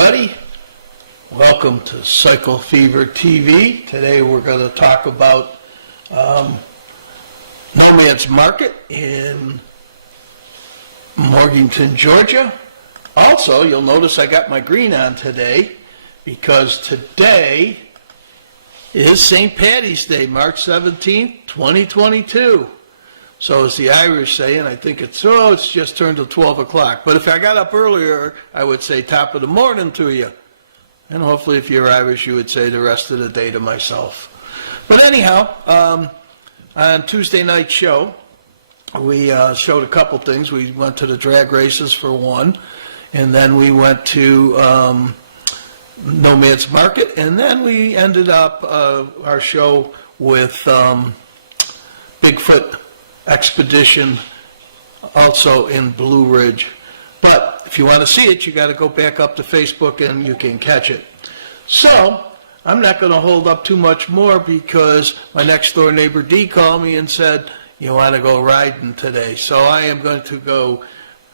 everybody. Welcome to Cycle Fever TV. Today we're going to talk about Nomad's Market in Morganton, Georgia. Also, you'll notice I got my green on today because today is St. Paddy's Day, March 17th, 2022. So as the Irish say, and I think it's just turned to 12 o'clock. But if I got up earlier, I would say top of the morning to you. And hopefully if you're Irish, you would say the rest of the day to myself. But anyhow, on Tuesday night show, we showed a couple things. We went to the drag races for one, and then we went to Nomad's Market, and then we ended up our show with Bigfoot Expedition, also in Blue Ridge. But if you want to see it, you got to go back up to Facebook and you can catch it. So I'm not going to hold up too much more because my next door neighbor Dee called me and said, you want to go riding today. So I am going to go,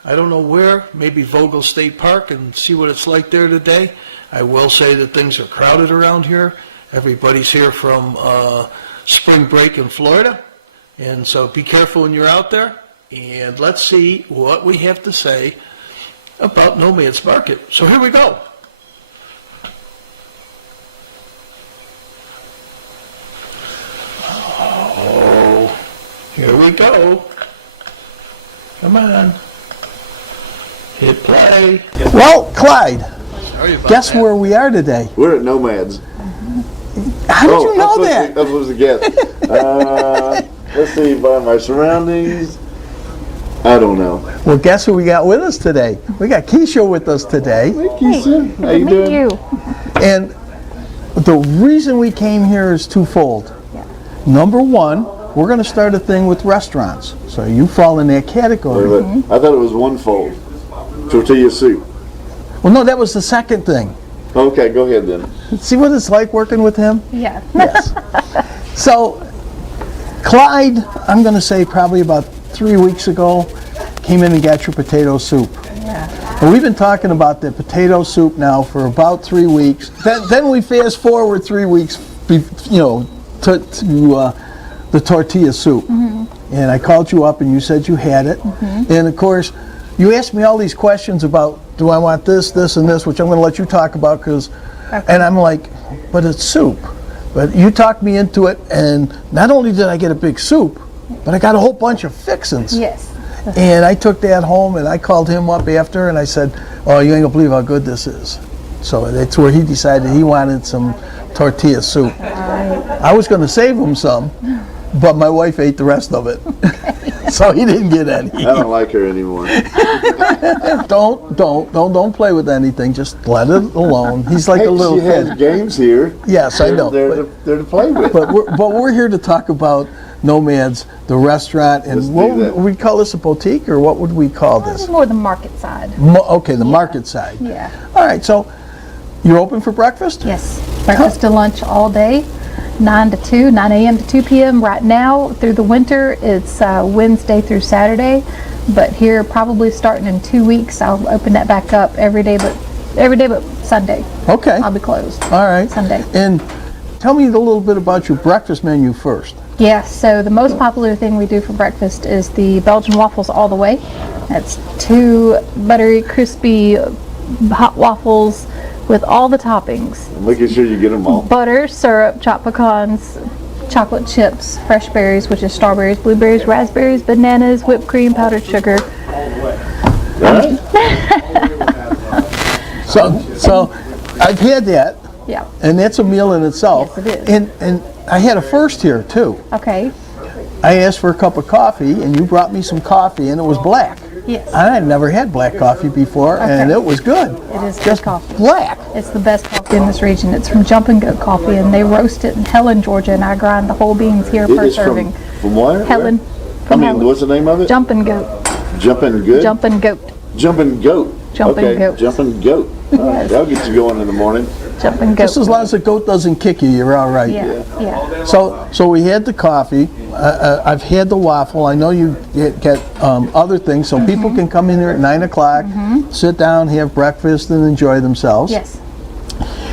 I don't know where, maybe Vogel State Park, and see what it's like there today. I will say that things are crowded around here. Everybody's here from spring break in Florida. And so be careful when you're out there, and let's see what we have to say about Nomad's Market. So here we go. Oh, here we go. Come on. Hit play. Well, Clyde, Sorry about guess that. where we are today? We're at Nomad's. How did you know that? I'm supposed to guess. Let's see, by my surroundings, I don't know. Well, guess who we got with us today? We got Keisha with us today. Hey, Keisha, how you Meet doing? you. And the reason we came here is twofold. Yeah. Number one, we're going to start a thing with restaurants. So you fall in that category. Wait, wait. I thought it was one fold. Tortilla soup. Well, no, that was the second thing. Okay, go ahead then. See what it's like working with him? Yeah. Yes. So, Clyde, I'm going to say probably about 3 weeks ago, came in and got your potato soup. Yeah. And we've been talking about the potato soup now for about 3 weeks. Then we fast forward 3 weeks, to the tortilla soup. Mm-hmm. And I called you up and you said you had it. Mm-hmm. And of course, you asked me all these questions about, do I want this, this, and this, which I'm going to let you talk about, because, and I'm like, but it's soup. But you talked me into it, and not only did I get a big soup, but I got a whole bunch of fixins. Yes. And I took that home, and I called him up after, and I said, oh, you ain't gonna believe how good this is. So that's where he decided he wanted some tortilla soup. I was gonna save him some, but my wife ate the rest of it. So he didn't get any. I don't like her anymore. Don't play with anything. Just let it alone. He's like Hey, a little she has kid. games here. Yes, I know. They're to play with. But we're here to talk about Nomad's, the restaurant, and Let's do what that. would we call this, a boutique, or what would we call this? More the market side. Okay, the market side. Yeah. All right, so you're open for breakfast? Yes. Breakfast to lunch all day, 9 to 2, 9 a.m. to 2 p.m. Right now, through the winter, it's Wednesday through Saturday. But here, probably starting in 2 weeks, I'll open that back up every day but Sunday. Okay. I'll be closed. All right. Sunday. And tell me a little bit about your breakfast menu first. Yeah, so the most popular thing we do for breakfast is the Belgian Waffles all the way. That's 2 buttery, crispy, hot waffles with all the toppings. I'm making sure you get them all. Butter, syrup, chopped pecans, chocolate chips, fresh berries, which is strawberries, blueberries, raspberries, bananas, whipped cream, powdered sugar. Right? So I've had that, Yeah. and that's a meal in itself. Yes, it is. And I had a first here too. Okay. I asked for a cup of coffee, and you brought me some coffee, and it was black. Yes. I had never had black coffee before, and Okay. it was good. It is good Just coffee. black. It's the best coffee in this region. It's from Jumpin' Goat Coffee, and they roast it in Helen, Georgia, and I grind the whole beans here It per is serving. From where? Helen. I From mean, Helen. what's the name of it? Jumpin' Goat. Jumpin' Good? Jumpin' Goat. Jumpin' Goat. Jumping Okay, goats. jumping goat. All right, Yes. that'll get you going in the morning. Jumping goat. Just as long as the goat doesn't kick you, you're all right. Yeah. So we had the coffee. I've had the waffle. I know you get other things, so people can come in here at 9 o'clock, sit down, have breakfast, and enjoy themselves. Yes.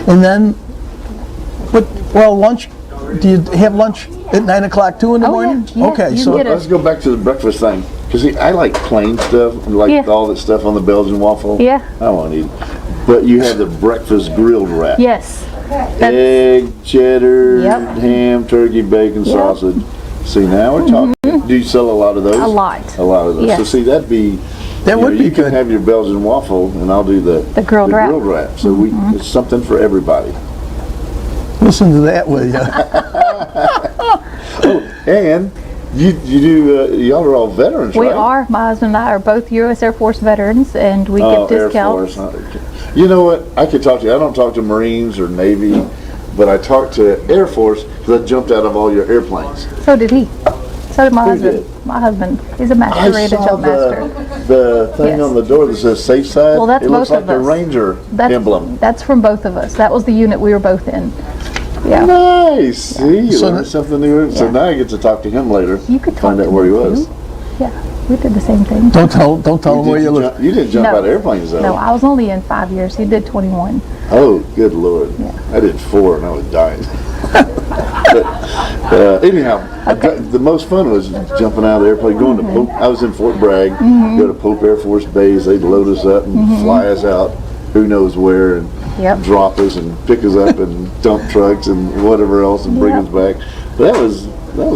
And then, lunch. Do you have lunch at 9 o'clock too in the Oh, morning? yeah. Yeah, Okay, you so get it. Let's go back to the breakfast thing. Because I like plain stuff, and like Yeah. all that stuff on the Belgian waffle. Yeah. I won't eat it. But you have the breakfast grilled wrap. Yes. Egg, cheddar, Yep. ham, turkey, bacon, Yep. sausage. See, now we're talking. Do you sell a lot of those? A lot. A lot of those. Yes. So see, that would be you can good. have your Belgian waffle, and I'll do the grilled wrap. grilled wrap. So it's something for everybody. Listen to that, will you? And you do. Y'all are all veterans, We right? are. My husband and I are both U.S. Air Force veterans, and we Oh, get Air discounts. Force. You know what? I could talk to you. I don't talk to Marines or Navy, but I talk to Air Force because I jumped out of all your airplanes. So did he. So did my Who husband. did? My husband. He's a master I rated saw jump master. the thing Yes. on the door that says safe side. Well, that's it looks both like of the us. Ranger That's, emblem. That's from both of us. That was the unit we were both in. Yeah. Nice. See, you So learned something new. So Yeah. now I get to talk to him later. You could talk find to out where he him, was. too. Yeah, we did the same thing. Don't tell them where you live. You didn't jump No. out of airplanes though. No, I was only in 5 years. He did 21. Oh, good Lord. I did 4 and I was dying. But anyhow, the most fun was jumping out of the airplane, going to Pope. I was in Fort Bragg, go to Pope Air Force Base. They'd load us up and fly us out who knows where and Yep. drop us and pick us up in dump trucks and whatever else and bring Yep. us back. But that was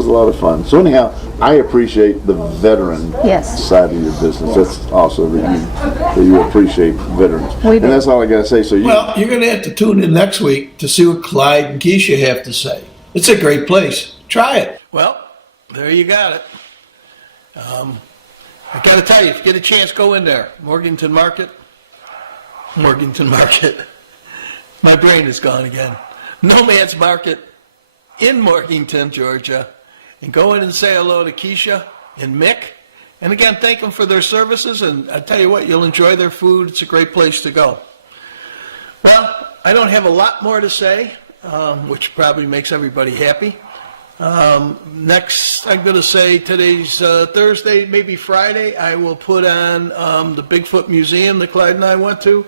a lot of fun. So anyhow, I appreciate the veteran Yes. side of your business. That's awesome that you appreciate veterans. We do. And that's all I got to say. So you, Well, you're going to have to tune in next week to see what Clyde and Keisha have to say. It's a great place. Try it. Well, there you got it. I got to tell you, if you get a chance, go in there. Morganton Market. My brain is gone again. Nomad's Market in Morganton, Georgia. And go in and say hello to Keisha and Mick. And again, thank them for their services. And I tell you what, you'll enjoy their food. It's a great place to go. Well, I don't have a lot more to say, which probably makes everybody happy. Next, I'm going to say today's Thursday, maybe Friday, I will put on the Bigfoot Museum that Clyde and I went to.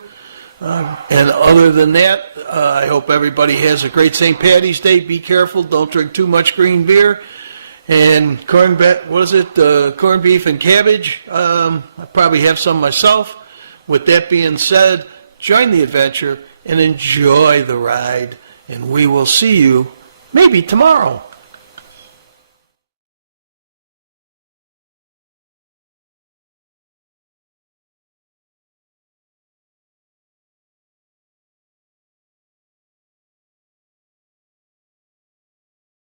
And other than that, I hope everybody has a great St. Patty's Day. Be careful. Don't drink too much green beer. And corned beef and cabbage. I probably have some myself. With that being said, join the adventure and enjoy the ride. And we will see you maybe tomorrow.